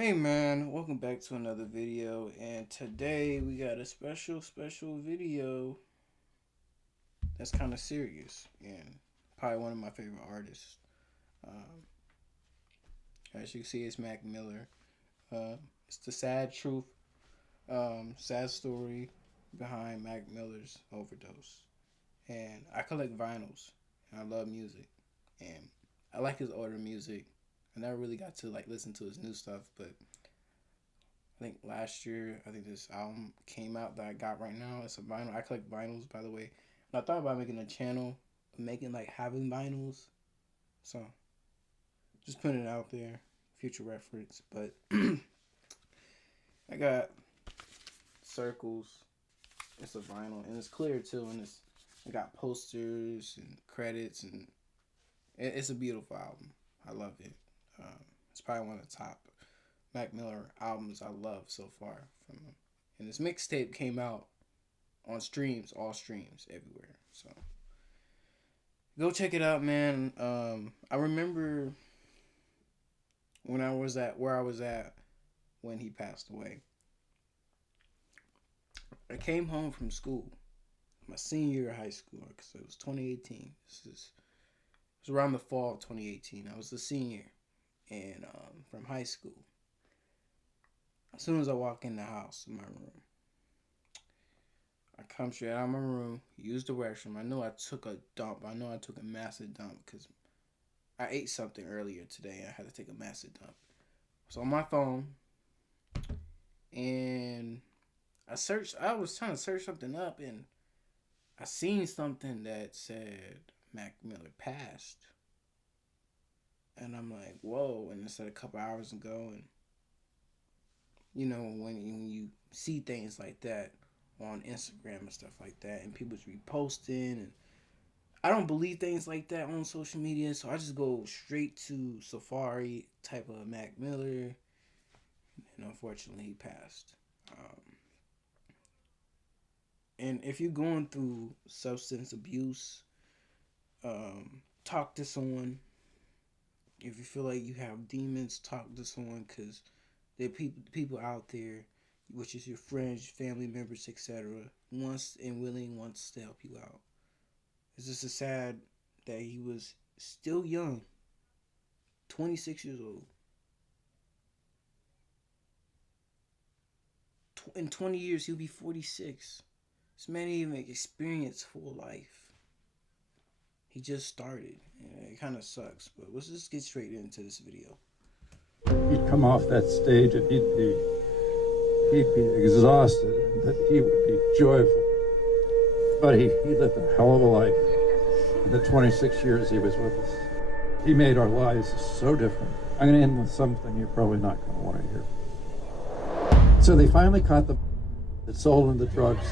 Hey man, welcome back to another video, and today we got a special video that's kind of serious and probably one of my favorite artists. Um, as you can see, it's Mac Miller. Uh, it's the sad truth, sad story behind Mac Miller's overdose. And I collect vinyls, and I love music, and I like his older music. I never really got to listen to his new stuff, but I think last year, I think this album came out that I got right now. It's a vinyl. I collect vinyls, by the way. And I thought about making a channel, making having vinyls. So just putting it out there, future reference. But I got Circles. It's a vinyl and it's clear too. And I got posters and credits and it's a beautiful album. I love it. It's probably one of the top Mac Miller albums I love so far from him. And this mixtape came out on streams, all streams, everywhere. So go check it out, man. I remember when I was at where I was at when he passed away. I came home from school, my senior year of high school, because it was 2018. It was around the fall of 2018. I was a senior, and from high school. As soon as I walk in the house, in my room, I come straight out of my room, use the restroom. I know I took a dump. I know I took a massive dump because I ate something earlier today. I had to take a massive dump. So on my phone, and I was trying to search something up, and I seen something that said Mac Miller passed. And I'm like, whoa. And it said a couple hours ago, and when you see things like that on Instagram and stuff like that, and people's reposting, and I don't believe things like that on social media, so I just go straight to Safari, type of Mac Miller, and unfortunately he passed. And if you're going through substance abuse, talk to someone. If you feel like you have demons, talk to someone, because there are people out there, which is your friends, family members, etc., wants to help you out. It's just sad that he was still young, 26 years old. In 20 years, he'll be 46. This man didn't even experience full life. He just started. It kind of sucks, but let's just get straight into this video. He'd come off that stage and he'd be exhausted, and that he would be joyful. But he lived a hell of a life. In the 26 years he was with us, he made our lives so different. I'm going to end with something you're probably not going to want to hear. So they finally caught the that sold him the drugs.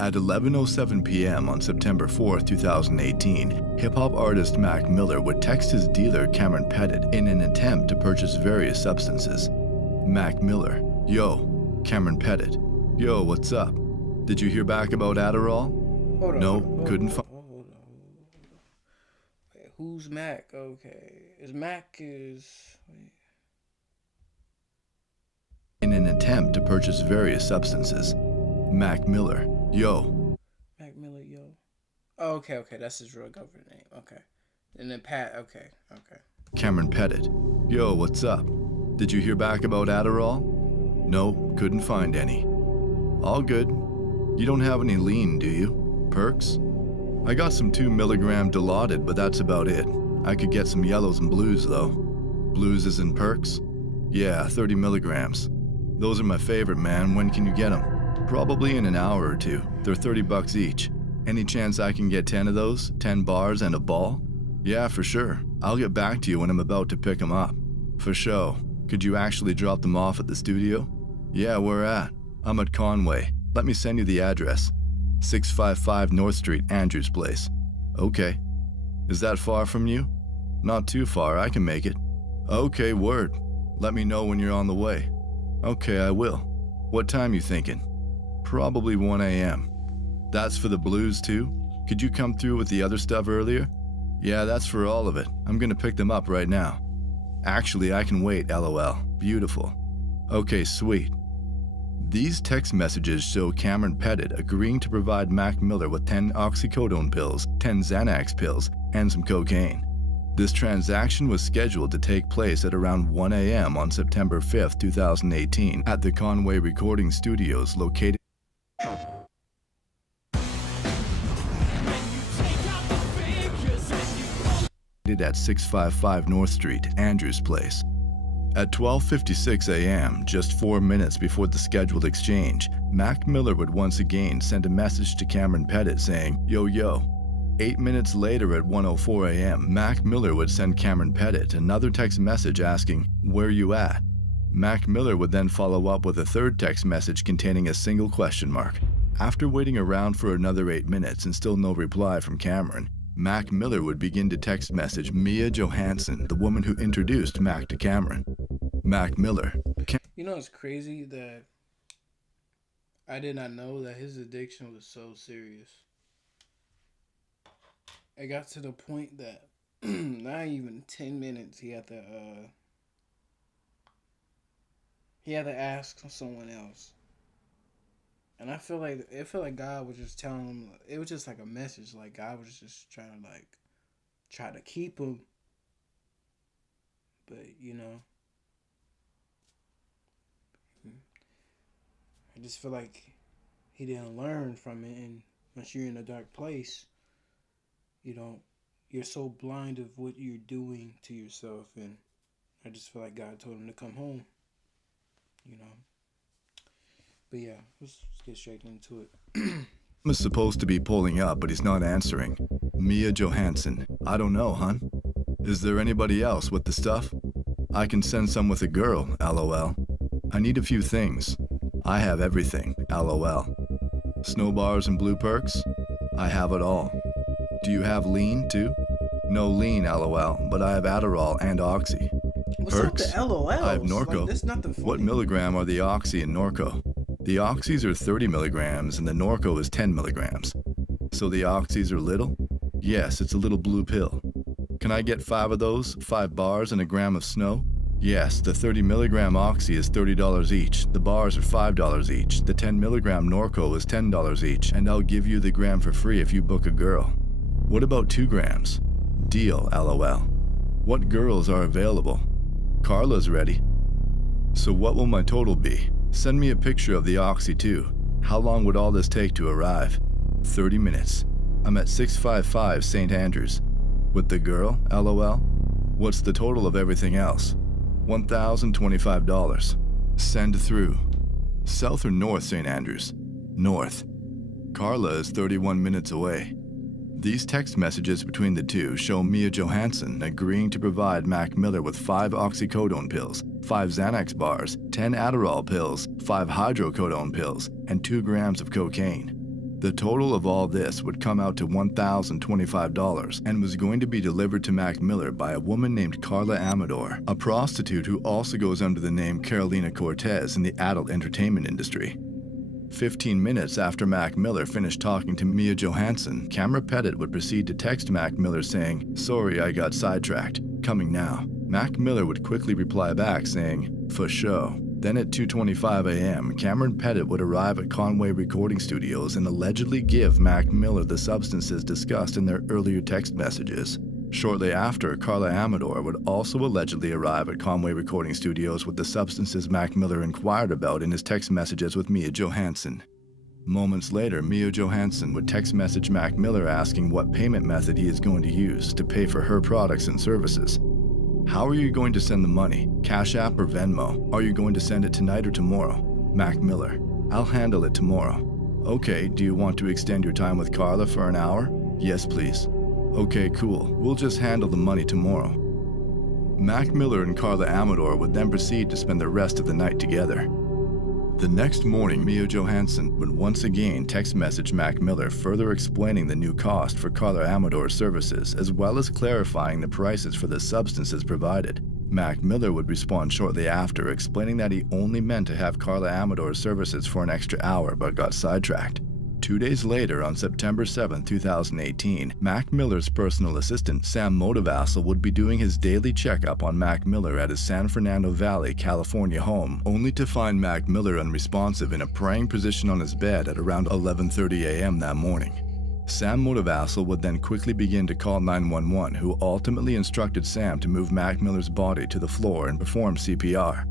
At 11:07 p.m. on September 4, 2018, hip-hop artist Mac Miller would text his dealer Cameron Pettit in an attempt to purchase various substances. Mac Miller: Yo, Cameron Pettit. Yo, what's up? Did you hear back about Adderall? No, couldn't find. Hold on. Wait, who's Mac? Okay, wait. In an attempt to purchase various substances. Mac Miller: Yo. Mac Miller, yo. Oh, okay, that's his real government name. Okay. And then Pat, okay. Cameron Pettit: Yo, what's up? Did you hear back about Adderall? No, couldn't find any. All good. You don't have any lean, do you? Perks? I got some 2 milligram Dilaudid, but that's about it. I could get some yellows and blues, though. Blues is in perks? Yeah, 30 milligrams. Those are my favorite, man. When can you get them? Probably in an hour or two. They're $30 each. Any chance I can get 10 of those? 10 bars and a ball? Yeah, for sure. I'll get back to you when I'm about to pick them up. For sure. Could you actually drop them off at the studio? Yeah, where at? I'm at Conway. Let me send you the address. 655 North Street, Andrews Place. Okay. Is that far from you? Not too far, I can make it. Okay, word. Let me know when you're on the way. Okay, I will. What time you thinking? Probably 1 a.m. That's for the blues too? Could you come through with the other stuff earlier? Yeah, that's for all of it. I'm gonna pick them up right now. Actually, I can wait, lol. Beautiful. Okay, sweet. These text messages show Cameron Pettit agreeing to provide Mac Miller with 10 oxycodone pills, 10 Xanax pills, and some cocaine. This transaction was scheduled to take place at around 1 a.m. on September 5th, 2018 at the Conway Recording Studios located at 655 North Street, Andrews Place. At 12:56 a.m., just 4 minutes before the scheduled exchange, Mac Miller would once again send a message to Cameron Pettit saying, "Yo, yo." 8 minutes later at 1:04 a.m., Mac Miller would send Cameron Pettit another text message asking, "Where you at?" Mac Miller would then follow up with a third text message containing a single question mark. After waiting around for another 8 minutes and still no reply from Cameron, Mac Miller would begin to text message Mia Johansson, the woman who introduced Mac to Cameron. Mac Miller. You know, it's crazy that I did not know that his addiction was so serious. It got to the point that not even 10 minutes he had to ask someone else. And I feel like God was just telling him, it was just like a message, like God was just trying to try to keep him. But I just feel like he didn't learn from it, and once you're in a dark place, you're so blind of what you're doing to yourself, and I just feel like God told him to come home, But yeah, let's get straight into it. is supposed to be pulling up, but he's not answering. Mia Johansson. I don't know, hun. Is there anybody else with the stuff? I can send some with a girl, lol. I need a few things. I have everything, lol. Snow bars and blue perks? I have it all. Do you have lean, too? No lean, lol, but I have Adderall and Oxy. What's Perks? up the LOLs? I have Norco. That's nothing funny. What milligram are the Oxy and Norco? The Oxys are 30 milligrams and the Norco is 10 milligrams. So the Oxys are little? Yes, it's a little blue pill. Can I get 5 of those, 5 bars and a gram of snow? Yes, the 30 milligram Oxy is $30 each, the bars are $5 each, the 10 milligram Norco is $10 each, and I'll give you the gram for free if you book a girl. What about 2 grams? Deal, lol. What girls are available? Carla's ready. So what will my total be? Send me a picture of the Oxy too. How long would all this take to arrive? 30 minutes. I'm at 655 St. Andrews. With the girl, lol? What's the total of everything else? $1,025. Send through. South or north St. Andrews? North. Carla is 31 minutes away. These text messages between the two show Mia Johansson agreeing to provide Mac Miller with 5 oxycodone pills, 5 Xanax bars, 10 Adderall pills, 5 hydrocodone pills, and 2 grams of cocaine. The total of all this would come out to $1,025 and was going to be delivered to Mac Miller by a woman named Carla Amador, a prostitute who also goes under the name Carolina Cortez in the adult entertainment industry. 15 minutes after Mac Miller finished talking to Mia Johansson, Cameron Pettit would proceed to text Mac Miller saying, "Sorry, I got sidetracked. Coming now." Mac Miller would quickly reply back saying, "For show." Then at 2:25 a.m., Cameron Pettit would arrive at Conway Recording Studios and allegedly give Mac Miller the substances discussed in their earlier text messages. Shortly after, Carla Amador would also allegedly arrive at Conway Recording Studios with the substances Mac Miller inquired about in his text messages with Mia Johansson. Moments later, Mia Johansson would text message Mac Miller asking what payment method he is going to use to pay for her products and services. How are you going to send the money? Cash App or Venmo? Are you going to send it tonight or tomorrow? Mac Miller: I'll handle it tomorrow. Okay, do you want to extend your time with Carla for an hour? Yes, please. Okay, cool. We'll just handle the money tomorrow. Mac Miller and Carla Amador would then proceed to spend the rest of the night together. The next morning, Mia Johansson would once again text message Mac Miller, further explaining the new cost for Carla Amador's services, as well as clarifying the prices for the substances provided. Mac Miller would respond shortly after, explaining that he only meant to have Carla Amador's services for an extra hour but got sidetracked. 2 days later, on September 7, 2018, Mac Miller's personal assistant, Sam Motivassel, would be doing his daily checkup on Mac Miller at his San Fernando Valley, California home, only to find Mac Miller unresponsive in a praying position on his bed at around 11:30 a.m. that morning. Sam Motivassel would then quickly begin to call 911, who ultimately instructed Sam to move Mac Miller's body to the floor and perform CPR.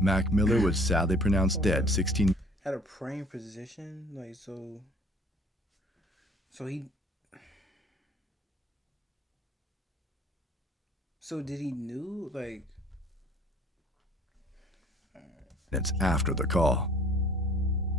Mac Miller was sadly pronounced dead 16 Had a praying position, like so he. So did he knew like? minutes after the call.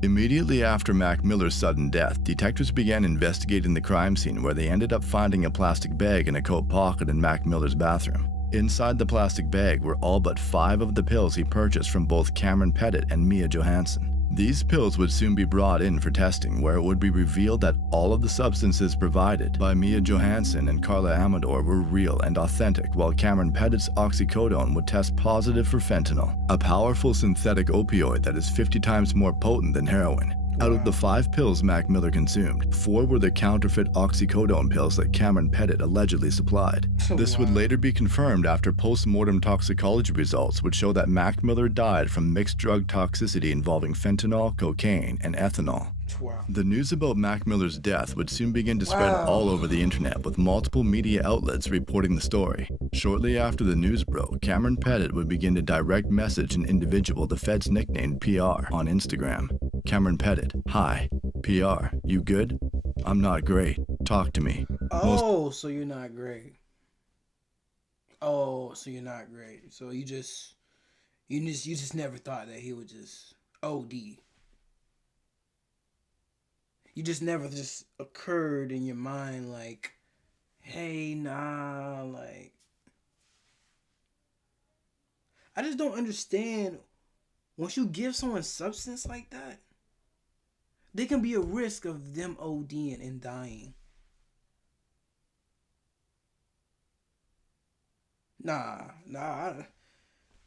Immediately after Mac Miller's sudden death, detectives began investigating the crime scene, where they ended up finding a plastic bag in a coat pocket in Mac Miller's bathroom. Inside the plastic bag were all but 5 of the pills he purchased from both Cameron Pettit and Mia Johansson. These pills would soon be brought in for testing, where it would be revealed that all of the substances provided by Mia Johansson and Carla Amador were real and authentic, while Cameron Pettit's oxycodone would test positive for fentanyl, a powerful synthetic opioid that is 50 times more potent than heroin. Out of the 5 pills Mac Miller consumed, 4 were the counterfeit oxycodone pills that Cameron Pettit allegedly supplied. This would later be confirmed after post-mortem toxicology results would show that Mac Miller died from mixed drug toxicity involving fentanyl, cocaine, and ethanol. Wow. The news about Mac Miller's death would soon begin to spread all over the internet, with multiple media outlets reporting the story. Shortly after the news broke, Cameron Pettit would begin to direct message an individual the feds nicknamed PR on Instagram. Cameron Pettit: "Hi, PR, you good? I'm not great. Talk to me." Oh, so you're not great. Oh, so you're not great. So you just never thought that he would just OD. You just never just occurred in your mind like, hey, nah, like. I just don't understand. Once you give someone substance like that, there can be a risk of them ODing and dying. Nah.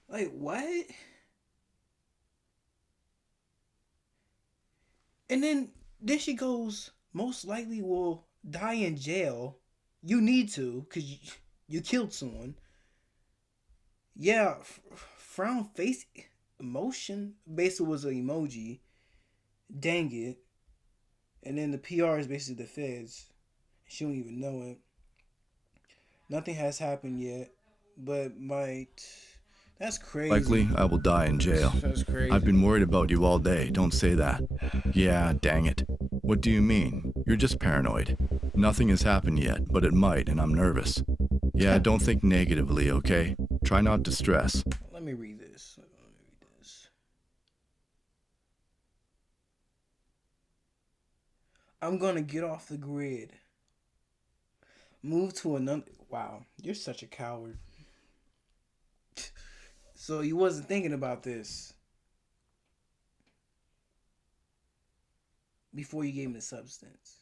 Like, what? And then she goes, most likely will die in jail. You need to, because you killed someone. Yeah, frown face emotion basically was an emoji. Dang it. And then the PR is basically the feds. She don't even know it. Nothing has happened yet, but might. That's crazy. Likely, I will die in jail. That's crazy. I've been worried about you all day. Don't say that. Yeah, dang it. What do you mean? You're just paranoid. Nothing has happened yet, but it might, and I'm nervous. Yeah, don't think negatively, okay? Try not to stress. Let me read this. I'm gonna get off the grid. Move to another. Wow, you're such a coward. So you wasn't thinking about this before you gave him the substance.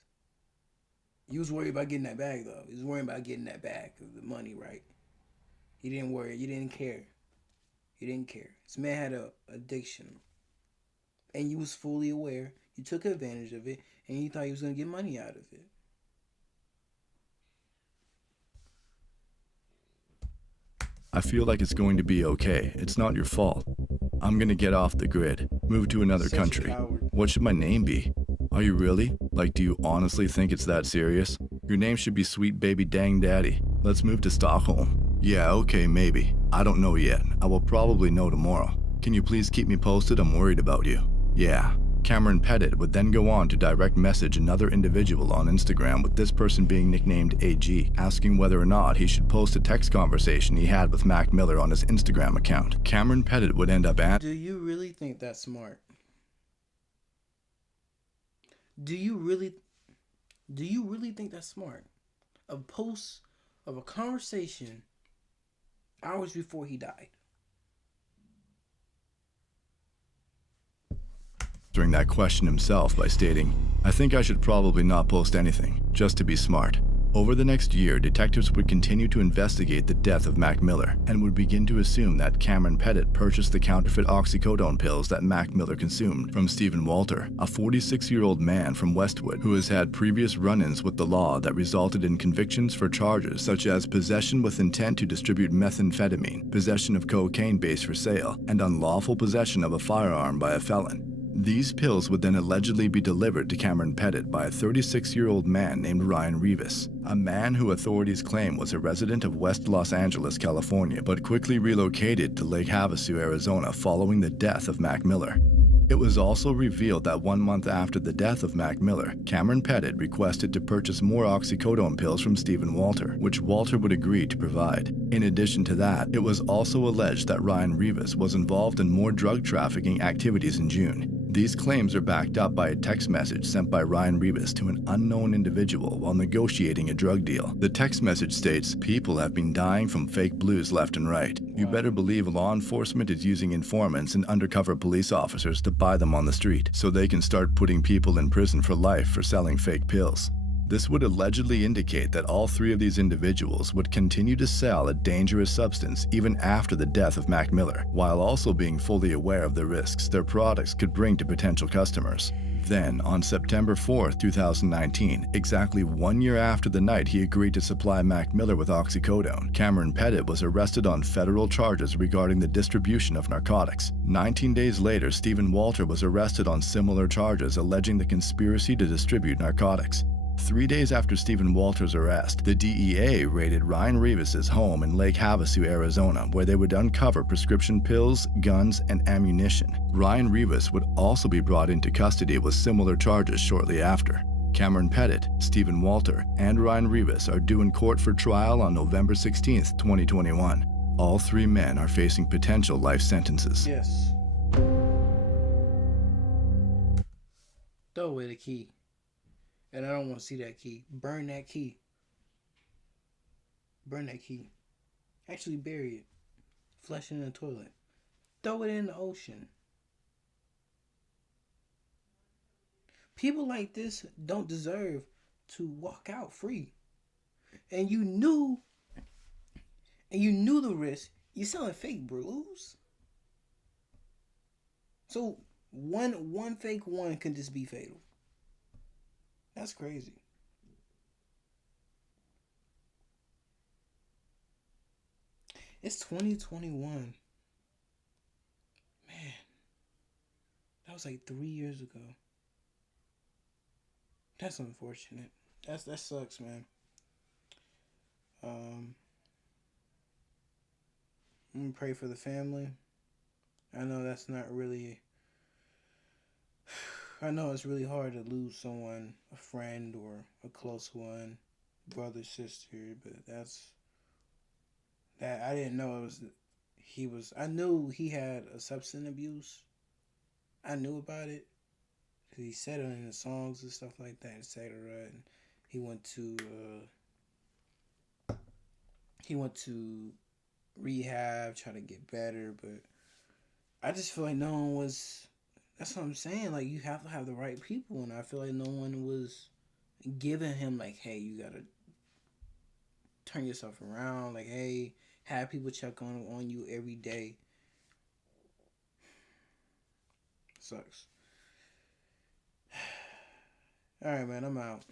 You was worried about getting that bag, though. You was worried about getting that bag of the money, right? You didn't worry. You didn't care. You didn't care. This man had a addiction, and you was fully aware. You took advantage of it, and you thought he was gonna get money out of it. I feel like it's going to be okay. It's not your fault. I'm gonna get off the grid, move to another country. What should my name be? Are you really? Like, do you honestly think it's that serious? Your name should be Sweet Baby Dang Daddy. Let's move to Stockholm. Yeah, okay, maybe. I don't know yet. I will probably know tomorrow. Can you please keep me posted? I'm worried about you. Yeah. Cameron Pettit would then go on to direct message another individual on Instagram, with this person being nicknamed AG, asking whether or not he should post a text conversation he had with Mac Miller on his Instagram account. Cameron Pettit would end up Do you really think that's smart? Do you really think that's smart? A post of a conversation hours before he died. answering that question himself by stating, "I think I should probably not post anything, just to be smart. Over the next year, detectives would continue to investigate the death of Mac Miller and would begin to assume that Cameron Pettit purchased the counterfeit oxycodone pills that Mac Miller consumed from Stephen Walter, a 46-year-old man from Westwood who has had previous run-ins with the law that resulted in convictions for charges such as possession with intent to distribute methamphetamine, possession of cocaine base for sale, and unlawful possession of a firearm by a felon. These pills would then allegedly be delivered to Cameron Pettit by a 36-year-old man named Ryan Rivas, a man who authorities claim was a resident of West Los Angeles, California, but quickly relocated to Lake Havasu, Arizona following the death of Mac Miller. It was also revealed that 1 month after the death of Mac Miller, Cameron Pettit requested to purchase more oxycodone pills from Stephen Walter, which Walter would agree to provide. In addition to that, it was also alleged that Ryan Rivas was involved in more drug trafficking activities in June. These claims are backed up by a text message sent by Ryan Rivas to an unknown individual while negotiating a drug deal. The text message states, "People have been dying from fake blues left and right. You better believe law enforcement is using informants and undercover police officers to buy them on the street, so they can start putting people in prison for life for selling fake pills." This would allegedly indicate that all three of these individuals would continue to sell a dangerous substance even after the death of Mac Miller, while also being fully aware of the risks their products could bring to potential customers. Then, on September 4, 2019, exactly 1 year after the night he agreed to supply Mac Miller with oxycodone, Cameron Pettit was arrested on federal charges regarding the distribution of narcotics. 19 days later, Stephen Walter was arrested on similar charges alleging the conspiracy to distribute narcotics. 3 days after Stephen Walter's arrest, the DEA raided Ryan Rivas' home in Lake Havasu, Arizona, where they would uncover prescription pills, guns, and ammunition. Ryan Rivas would also be brought into custody with similar charges shortly after. Cameron Pettit, Stephen Walter, and Ryan Rivas are due in court for trial on November 16, 2021. All three men are facing potential life sentences. Yes. Throw away the key. And I don't want to see that key. Burn that key. Burn that key. Actually bury it. Flush it in the toilet. Throw it in the ocean. People like this don't deserve to walk out free. And you knew the risk. You're selling fake blues. So one fake one can just be fatal. That's crazy. It's 2021. Man, that was like 3 years ago. That's unfortunate. That sucks, man. I'm gonna pray for the family. I know that's not really. I know it's really hard to lose someone, a friend or a close one, brother, sister, but that I didn't know I knew he had a substance abuse. I knew about it because he said it in the songs and stuff like that, etc. And he went to rehab, try to get better, but I just feel like no one was. That's what I'm saying. Like, you have to have the right people, and I feel like no one was giving him, like, hey, you gotta turn yourself around. Like, hey, have people check on you every day. Sucks. All right, man, I'm out.